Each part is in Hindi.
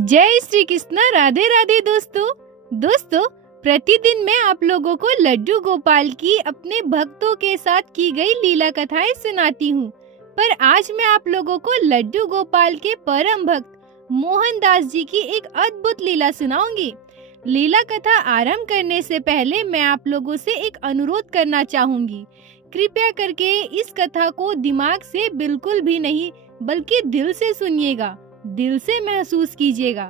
जय श्री कृष्ण। राधे राधे दोस्तों, प्रतिदिन मैं आप लोगों को लड्डू गोपाल की अपने भक्तों के साथ की गई लीला कथाएं सुनाती हूँ। पर आज मैं आप लोगों को लड्डू गोपाल के परम भक्त मोहनदास जी की एक अद्भुत लीला सुनाऊंगी। लीला कथा आरंभ करने से पहले मैं आप लोगों से एक अनुरोध करना चाहूंगी। कृपया करके इस कथा को दिमाग से बिल्कुल भी नहीं बल्कि दिल से सुनिएगा, दिल से महसूस कीजिएगा।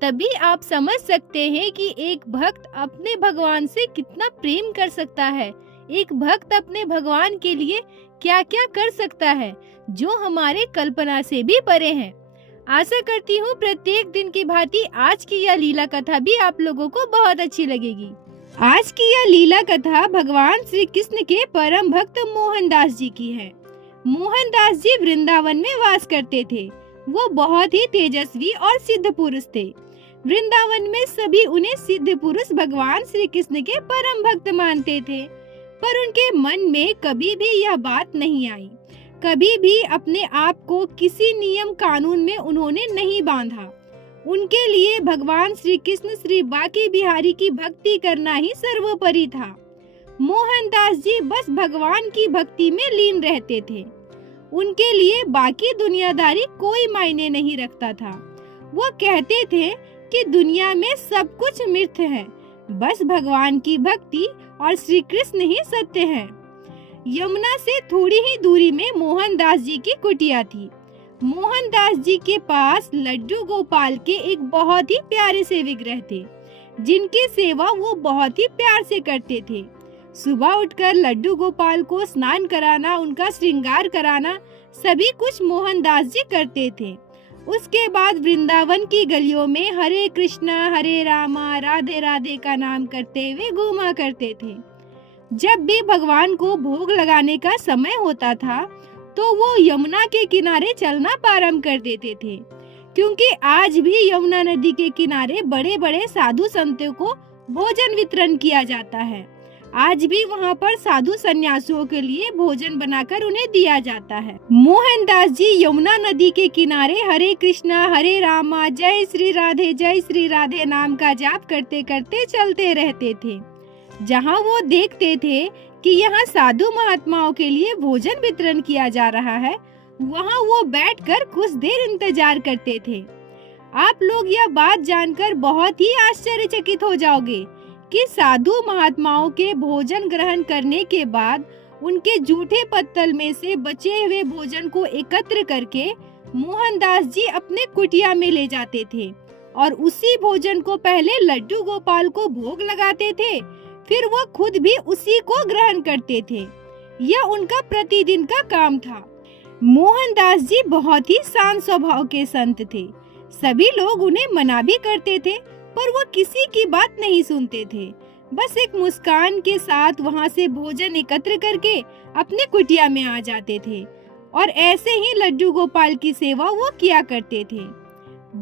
तभी आप समझ सकते हैं कि एक भक्त अपने भगवान से कितना प्रेम कर सकता है। एक भक्त अपने भगवान के लिए क्या क्या कर सकता है जो हमारे कल्पना से भी परे है। आशा करती हूँ प्रत्येक दिन की भांति आज की यह लीला कथा भी आप लोगों को बहुत अच्छी लगेगी। आज की यह लीला कथा भगवान श्री कृष्ण के परम भक्त मोहनदास जी की है। मोहनदास जी वृंदावन में वास करते थे। वो बहुत ही तेजस्वी और सिद्ध पुरुष थे। वृंदावन में सभी उन्हें सिद्ध पुरुष भगवान श्री कृष्ण के परम भक्त मानते थे। पर उनके मन में कभी भी यह बात नहीं आई। कभी भी अपने आप को किसी नियम कानून में उन्होंने नहीं बांधा। उनके लिए भगवान श्री कृष्ण श्री बांके बिहारी की भक्ति करना ही सर्वोपरि था। मोहनदास जी बस भगवान की भक्ति में लीन रहते थे। उनके लिए बाकी दुनियादारी कोई मायने नहीं रखता था। वो कहते थे कि दुनिया में सब कुछ मिथ्य है, बस भगवान की भक्ति और श्री कृष्ण ही सत्य है। यमुना से थोड़ी ही दूरी में मोहनदास जी की कुटिया थी। मोहनदास जी के पास लड्डू गोपाल के एक बहुत ही प्यारे से विग्रह थे, जिनकी सेवा वो बहुत ही प्यार से करते थे। सुबह उठकर लड्डू गोपाल को स्नान कराना, उनका श्रृंगार कराना, सभी कुछ मोहनदास जी करते थे। उसके बाद वृंदावन की गलियों में हरे कृष्णा हरे रामा राधे राधे का नाम करते हुए घूमा करते थे। जब भी भगवान को भोग लगाने का समय होता था तो वो यमुना के किनारे चलना प्रारंभ कर देते थे, क्योंकि आज भी यमुना नदी के किनारे बड़े बड़े साधु संतों को भोजन वितरण किया जाता है। आज भी वहाँ पर साधु सन्यासियों के लिए भोजन बनाकर उन्हें दिया जाता है। मोहनदास जी यमुना नदी के किनारे हरे कृष्णा हरे रामा जय श्री राधे नाम का जाप करते करते चलते रहते थे। जहाँ वो देखते थे कि यहाँ साधु महात्माओं के लिए भोजन वितरण किया जा रहा है, वहाँ वो बैठकर कुछ देर इंतजार करते थे। आप लोग यह बात जानकर बहुत ही आश्चर्यचकित हो जाओगे कि साधु महात्माओं के भोजन ग्रहण करने के बाद उनके जूठे पत्तल में से बचे हुए भोजन को एकत्र करके मोहनदास जी अपने कुटिया में ले जाते थे और उसी भोजन को पहले लड्डू गोपाल को भोग लगाते थे, फिर वो खुद भी उसी को ग्रहण करते थे। यह उनका प्रतिदिन का काम था। मोहनदास जी बहुत ही शांत स्वभाव के संत थे। सभी लोग उन्हें मना भी करते थे, पर वो किसी की बात नहीं सुनते थे। बस एक मुस्कान के साथ वहाँ से भोजन एकत्र करके अपने कुटिया में आ जाते थे और ऐसे ही लड्डू गोपाल की सेवा वो किया करते थे।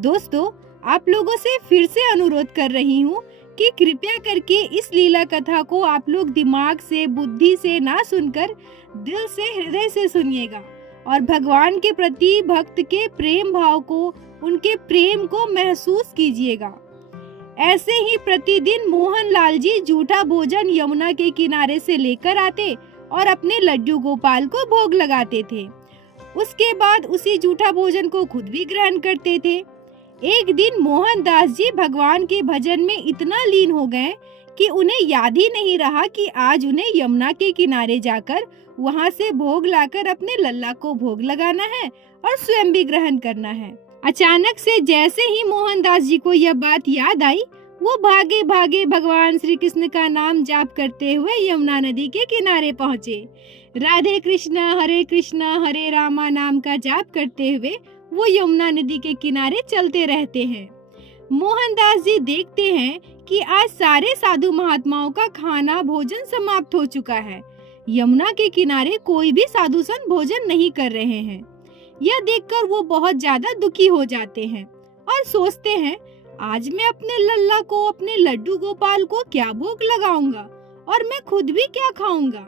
दोस्तों, आप लोगों से फिर से अनुरोध कर रही हूँ कि कृपया करके इस लीला कथा को आप लोग दिमाग से बुद्धि से ना सुनकर दिल से हृदय से सुनिएगा और भगवान के प्रति भक्त के प्रेम भाव को, उनके प्रेम को महसूस कीजिएगा। ऐसे ही प्रतिदिन मोहनलाल जी जूठा भोजन यमुना के किनारे से लेकर आते और अपने लड्डू गोपाल को भोग लगाते थे। उसके बाद उसी जूठा भोजन को खुद भी ग्रहण करते थे। एक दिन मोहनदास जी भगवान के भजन में इतना लीन हो गए कि उन्हें याद ही नहीं रहा कि आज उन्हें यमुना के किनारे जाकर वहां से भोग लाकर अपने लल्ला को भोग लगाना है और स्वयं भी ग्रहण करना है। अचानक से जैसे ही मोहनदास जी को यह बात याद आई, वो भागे भागे भगवान श्री कृष्ण का नाम जाप करते हुए यमुना नदी के किनारे पहुँचे। राधे कृष्णा हरे रामा नाम का जाप करते हुए वो यमुना नदी के किनारे चलते रहते हैं। मोहनदास जी देखते हैं कि आज सारे साधु महात्माओं का खाना भोजन समाप्त हो चुका है। यमुना के किनारे कोई भी साधु संत भोजन नहीं कर रहे हैं। यह देखकर वो बहुत ज्यादा दुखी हो जाते हैं और सोचते हैं, आज मैं अपने लल्ला को, अपने लड्डू गोपाल को क्या भोग लगाऊंगा और मैं खुद भी क्या खाऊंगा।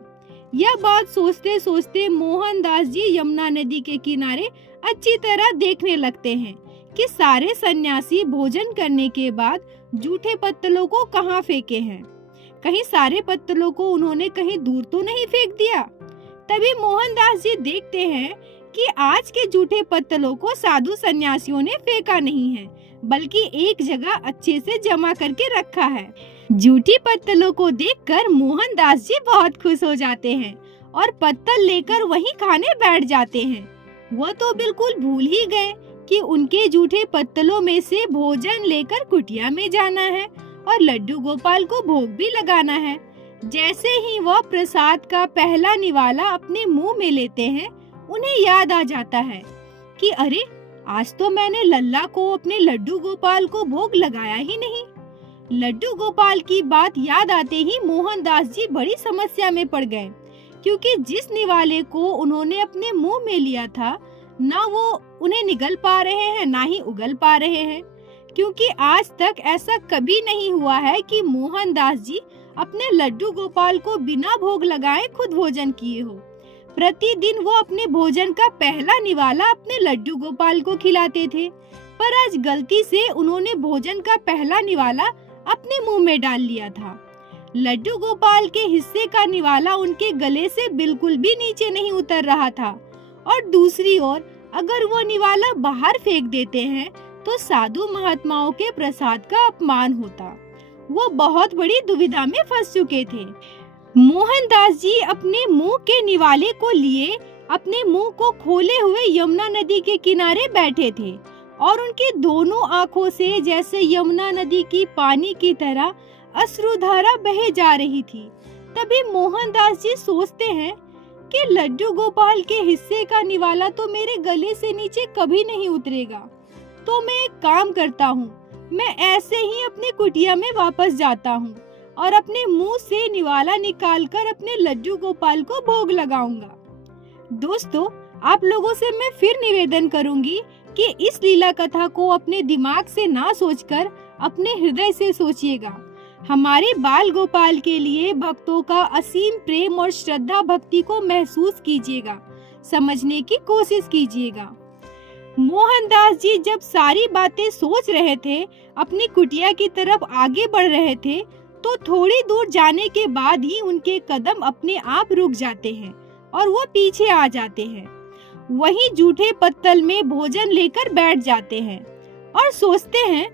यह बात सोचते सोचते मोहनदास जी यमुना नदी के किनारे अच्छी तरह देखने लगते हैं कि सारे सन्यासी भोजन करने के बाद जूठे पत्तलों को कहाँ फेंके हैं। कहीं सारे पत्तलों को उन्होंने कहीं दूर तो नहीं फेंक दिया। तभी मोहनदास जी देखते हैं कि आज के जूठे पत्तलों को साधु सन्यासियों ने फेंका नहीं है, बल्कि एक जगह अच्छे से जमा करके रखा है। जूठी पत्तलों को देखकर मोहनदास जी बहुत खुश हो जाते हैं और पत्तल लेकर वहीं खाने बैठ जाते हैं। वो तो बिल्कुल भूल ही गए कि उनके जूठे पत्तलों में से भोजन लेकर कुटिया में जाना है और लड्डू गोपाल को भोग भी लगाना है। जैसे ही वह प्रसाद का पहला निवाला अपने मुंह में लेते हैं, उन्हें याद आ जाता है कि अरे, आज तो मैंने लल्ला को, अपने लड्डू गोपाल को भोग लगाया ही नहीं। लड्डू गोपाल की बात याद आते ही मोहनदास जी बड़ी समस्या में पड़ गए, क्योंकि जिस निवाले को उन्होंने अपने मुंह में लिया था, ना वो उन्हें निगल पा रहे हैं, ना ही उगल पा रहे हैं। क्योंकि आज तक ऐसा कभी नहीं हुआ है कि मोहनदास जी अपने लड्डू गोपाल को बिना भोग लगाए खुद भोजन किए हो। प्रतिदिन वो अपने भोजन का पहला निवाला अपने लड्डू गोपाल को खिलाते थे, पर आज गलती से उन्होंने भोजन का पहला निवाला अपने मुंह में डाल लिया था। लड्डू गोपाल के हिस्से का निवाला उनके गले से बिल्कुल भी नीचे नहीं उतर रहा था, और दूसरी ओर अगर वो निवाला बाहर फेंक देते हैं तो साधु महात्माओं के प्रसाद का अपमान होता। वो बहुत बड़ी दुविधा में फंस चुके थे। मोहनदास जी अपने मुंह के निवाले को लिए अपने मुंह को खोले हुए यमुना नदी के किनारे बैठे थे, और उनकी दोनों आंखों से जैसे यमुना नदी की पानी की तरह अश्रुधारा बहे जा रही थी। तभी मोहनदास जी सोचते हैं कि लड्डू गोपाल के हिस्से का निवाला तो मेरे गले से नीचे कभी नहीं उतरेगा, तो मैं एक काम करता हूँ, मैं ऐसे ही अपनी कुटिया में वापस जाता हूँ और अपने मुंह से निवाला निकालकर अपने लड्डू गोपाल को भोग लगाऊंगा। दोस्तों, आप लोगों से मैं फिर निवेदन करूंगी कि इस लीला कथा को अपने दिमाग से ना सोचकर अपने हृदय से सोचिएगा। हमारे बाल गोपाल के लिए भक्तों का असीम प्रेम और श्रद्धा भक्ति को महसूस कीजिएगा, समझने की कोशिश कीजिएगा। मोहनदास जी जब सारी बातें सोच रहे थे, अपनी कुटिया की तरफ आगे बढ़ रहे थे, तो थोड़ी दूर जाने के बाद ही उनके कदम अपने आप रुक जाते हैं और वो पीछे आ जाते हैं। वहीं जूठे पत्तल में भोजन लेकर बैठ जाते हैं और सोचते हैं,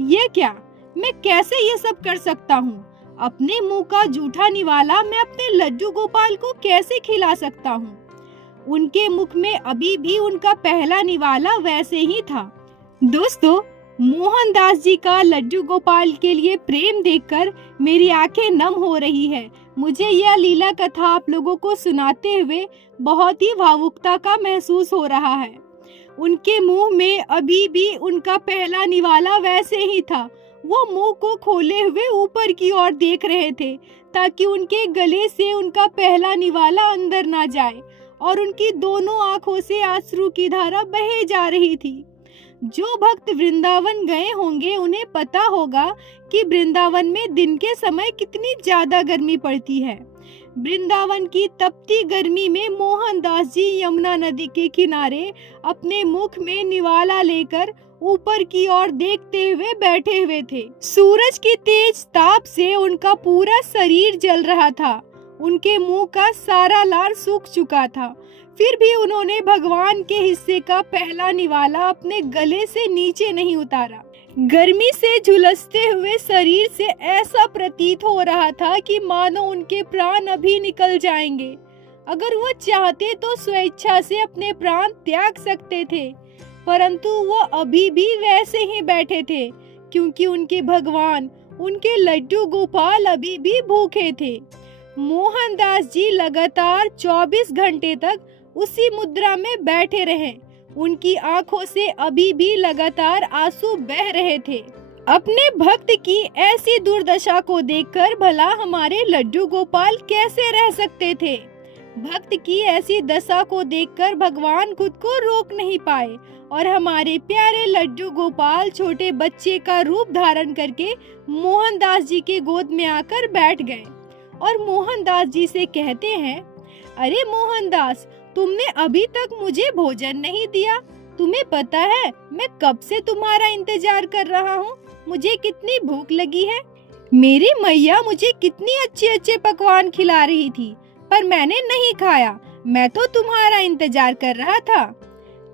ये क्या, मैं कैसे ये सब कर सकता हूँ? अपने मुंह का जूठा निवाला मैं अपने लड्डू गोपाल को कैसे खिला सकता हूँ? उनके मुख में अभी भी उनका पहला निवाला वैसे ही था। दोस्तों, मोहनदास जी का लड्डू गोपाल के लिए प्रेम देखकर मेरी आंखें नम हो रही है। मुझे यह लीला कथा आप लोगों को सुनाते हुए बहुत ही भावुकता का महसूस हो रहा है। उनके मुंह में अभी भी उनका पहला निवाला वैसे ही था। वो मुंह को खोले हुए ऊपर की ओर देख रहे थे, ताकि उनके गले से उनका पहला निवाला अंदर ना जाए, और उनकी दोनों आंखों से आंसू की धारा बहे जा रही थी। जो भक्त वृंदावन गए होंगे उन्हें पता होगा कि वृंदावन में दिन के समय कितनी ज्यादा गर्मी पड़ती है। वृंदावन की तपती गर्मी में मोहनदास जी यमुना नदी के किनारे अपने मुख में निवाला लेकर ऊपर की ओर देखते हुए बैठे हुए थे। सूरज की तेज ताप से उनका पूरा शरीर जल रहा था। उनके मुंह का सारा लार सूख चुका था, फिर भी उन्होंने भगवान के हिस्से का पहला निवाला अपने गले से नीचे नहीं उतारा। गर्मी से झुलसते हुए शरीर से ऐसा प्रतीत हो रहा था कि मानो उनके प्राण अभी निकल जाएंगे। अगर वो चाहते तो स्वेच्छा से अपने प्राण त्याग सकते थे, परंतु वो अभी भी वैसे ही बैठे थे, क्योंकि उनके भगवान, उनके लड्डू गोपाल अभी भी भूखे थे। मोहनदास जी लगातार 24 घंटे तक उसी मुद्रा में बैठे रहे। उनकी आंखों से अभी भी लगातार आंसू बह रहे थे। अपने भक्त की ऐसी दुर्दशा को देखकर भला हमारे लड्डू गोपाल कैसे रह सकते थे? भक्त की ऐसी दशा को देखकर भगवान खुद को रोक नहीं पाए और हमारे प्यारे लड्डू गोपाल छोटे बच्चे का रूप धारण करके मोहनदास जी के गोद में आकर बैठ गए और मोहनदास जी से कहते हैं, अरे मोहनदास, तुमने अभी तक मुझे भोजन नहीं दिया, तुम्हें पता है मैं कब से तुम्हारा इंतजार कर रहा हूँ, मुझे कितनी भूख लगी है। मेरी मैया मुझे कितनी अच्छे अच्छे पकवान खिला रही थी, पर मैंने नहीं खाया। मैं तो तुम्हारा इंतजार कर रहा था।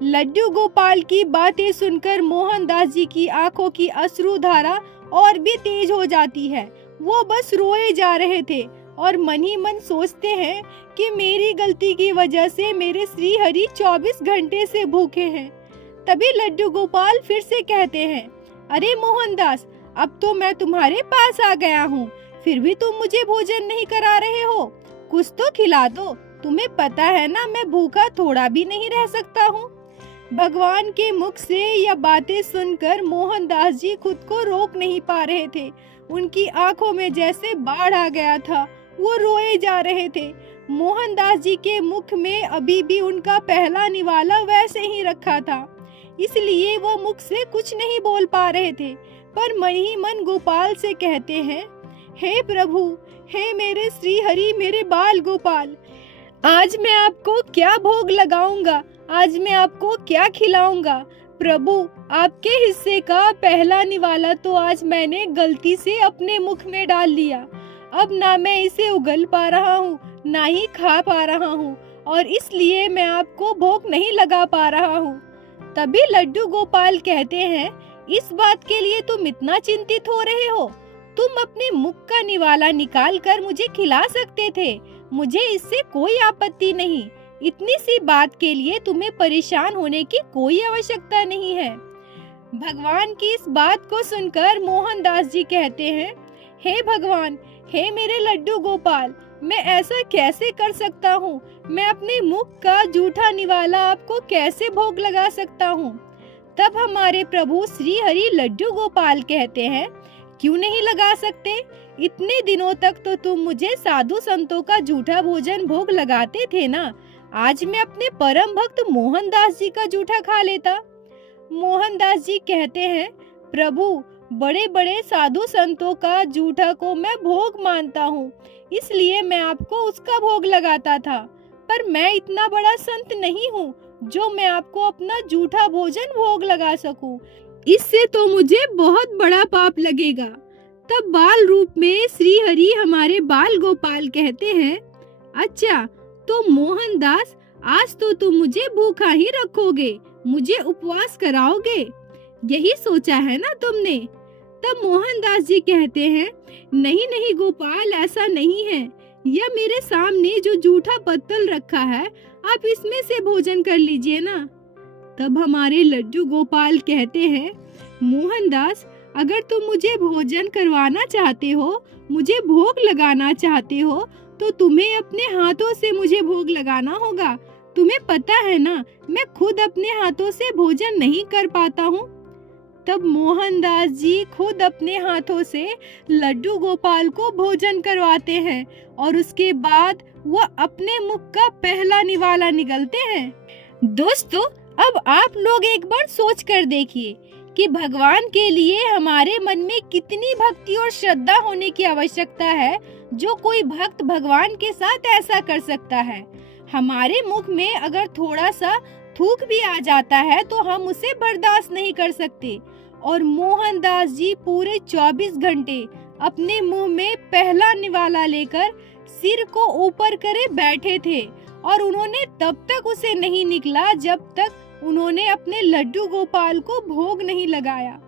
लड्डू गोपाल की बातें सुनकर मोहनदास जी की आंखों की अश्रुधारा और भी तेज हो जाती है। वो बस रोए जा रहे थे और मन ही मन सोचते हैं कि मेरी गलती की वजह से मेरे श्री हरि 24 घंटे से भूखे हैं। तभी लड्डू गोपाल फिर से कहते हैं, अरे मोहनदास, अब तो मैं तुम्हारे पास आ गया हूँ, फिर भी तुम मुझे भोजन नहीं करा रहे हो। कुछ तो खिला दो, तुम्हें पता है ना मैं भूखा थोड़ा भी नहीं रह सकता हूँ। भगवान के मुख से यह बातें सुनकर मोहनदास जी खुद को रोक नहीं पा रहे थे। उनकी आंखों में जैसे बाढ़ आ गया था, वो रोए जा रहे थे। मोहनदास जी के मुख में अभी भी उनका पहला निवाला वैसे ही रखा था, इसलिए वो मुख से कुछ नहीं बोल पा रहे थे, पर मन ही मन गोपाल से कहते हैं, हे प्रभु, हे मेरे श्री हरि, मेरे बाल गोपाल, आज मैं आपको क्या भोग लगाऊंगा, आज मैं आपको क्या खिलाऊंगा। प्रभु, आपके हिस्से का पहला निवाला तो आज मैंने गलती से अपने मुख में डाल लिया। अब ना मैं इसे उगल पा रहा हूँ, ना ही खा पा रहा हूँ, और इसलिए मैं आपको भोग नहीं लगा पा रहा हूँ। तभी लड्डू गोपाल कहते हैं, इस बात के लिए तुम इतना चिंतित हो रहे हो? तुम अपने मुख का निवाला निकाल कर मुझे खिला सकते थे, मुझे इससे कोई आपत्ति नहीं। इतनी सी बात के लिए तुम्हें परेशान होने की कोई आवश्यकता नहीं है। भगवान की इस बात को सुनकर मोहनदास जी कहते हैं, हे भगवान, हे मेरे लड्डू गोपाल, मैं ऐसा कैसे कर सकता हूँ? मैं अपने मुख का जूठा निवाला आपको कैसे भोग लगा सकता हूँ? तब हमारे प्रभु श्री हरि लड्डू गोपाल कहते हैं, क्यों नहीं लगा सकते? इतने दिनों तक तो तुम मुझे साधु संतों का जूठा भोजन भोग लगाते थे ना। आज मैं अपने परम भक्त मोहनदास जी का जूठा खा लेता। मोहनदास जी कहते हैं, प्रभु, बड़े बड़े साधु संतों का जूठा को मैं भोग मानता हूँ, इसलिए मैं आपको उसका भोग लगाता था, पर मैं इतना बड़ा संत नहीं हूँ जो मैं आपको अपना जूठा भोजन भोग लगा सकूं। इससे तो मुझे बहुत बड़ा पाप लगेगा। तब बाल रूप में श्री हरि हमारे बाल गोपाल कहते हैं, अच्छा तो मोहनदास, आज तो तुम मुझे भूखा ही रखोगे, मुझे उपवास कराओगे, यही सोचा है ना तुमने? तब मोहनदास जी कहते हैं, नहीं नहीं गोपाल, ऐसा नहीं है। यह मेरे सामने जो जूठा पत्तल रखा है, आप इसमें से भोजन कर लीजिए ना। तब हमारे लड्डू गोपाल कहते हैं, मोहनदास, अगर तुम मुझे भोजन करवाना चाहते हो, मुझे भोग लगाना चाहते हो, तो तुम्हें अपने हाथों से मुझे भोग लगाना होगा। तुम्हें पता है ना, मैं खुद अपने हाथों से भोजन नहीं कर पाता हूँ। तब मोहनदास जी खुद अपने हाथों से लड्डू गोपाल को भोजन करवाते हैं और उसके बाद वो अपने मुख का पहला निवाला निगलते हैं। दोस्तों, अब आप लोग एक बार सोच कर देखिए कि भगवान के लिए हमारे मन में कितनी भक्ति और श्रद्धा होने की आवश्यकता है, जो कोई भक्त भगवान के साथ ऐसा कर सकता है। हमारे मुख में अगर थोड़ा सा थूक भी आ जाता है तो हम उसे बर्दाश्त नहीं कर सकते, और मोहनदास जी पूरे 24 घंटे अपने मुंह में पहला निवाला लेकर सिर को ऊपर करे बैठे थे, और उन्होंने तब तक उसे नहीं निकला जब तक उन्होंने अपने लड्डू गोपाल को भोग नहीं लगाया।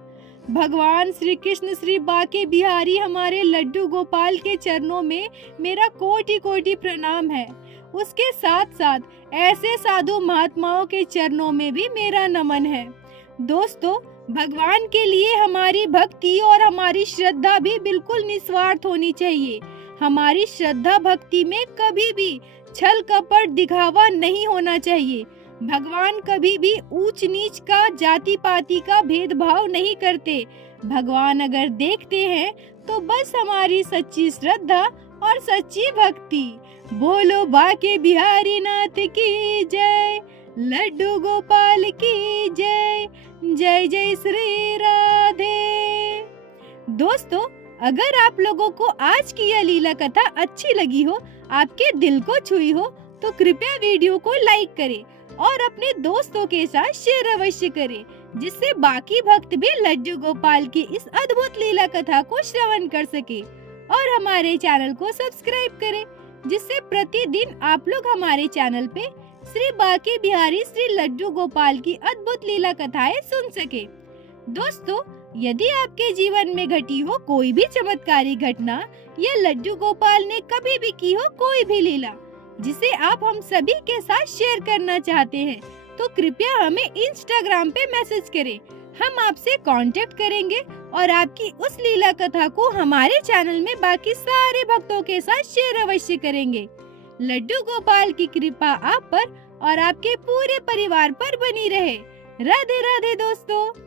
भगवान श्री कृष्ण श्री बाके बिहारी हमारे लड्डू गोपाल के चरणों में मेरा कोटि कोटि प्रणाम है। उसके साथ साथ ऐसे साधु महात्माओं के चरणों में भी मेरा नमन है। दोस्तों, भगवान के लिए हमारी भक्ति और हमारी श्रद्धा भी बिल्कुल निस्वार्थ होनी चाहिए। हमारी श्रद्धा भक्ति में कभी भी छल कपट दिखावा नहीं होना चाहिए। भगवान कभी भी ऊंच नीच का, जाति पाति का भेदभाव नहीं करते। भगवान अगर देखते हैं तो बस हमारी सच्ची श्रद्धा और सच्ची भक्ति। बोलो बाके बिहारी नाथ की जय, लड्डू गोपाल की जय, जय जय श्री राधे। दोस्तों, अगर आप लोगों को आज की यह लीला कथा अच्छी लगी हो, आपके दिल को छुई हो, तो कृपया वीडियो को लाइक करें और अपने दोस्तों के साथ शेयर अवश्य करें, जिससे बाकी भक्त भी लड्डू गोपाल की इस अद्भुत लीला कथा को श्रवण कर सके। और हमारे चैनल को सब्सक्राइब करें, जिससे प्रतिदिन आप लोग हमारे चैनल पे श्री बांके बिहारी श्री लड्डू गोपाल की अद्भुत लीला कथाएं सुन सके। दोस्तों, यदि आपके जीवन में घटी हो कोई भी चमत्कारी घटना या लड्डू गोपाल ने कभी भी की हो कोई भी लीला जिसे आप हम सभी के साथ शेयर करना चाहते हैं, तो कृपया हमें इंस्टाग्राम पे मैसेज करें। हम आपसे कांटेक्ट करेंगे और आपकी उस लीला कथा को हमारे चैनल में बाकी सारे भक्तों के साथ शेयर अवश्य करेंगे। लड्डू गोपाल की कृपा आप पर और आपके पूरे परिवार पर बनी रहे। राधे राधे दोस्तों।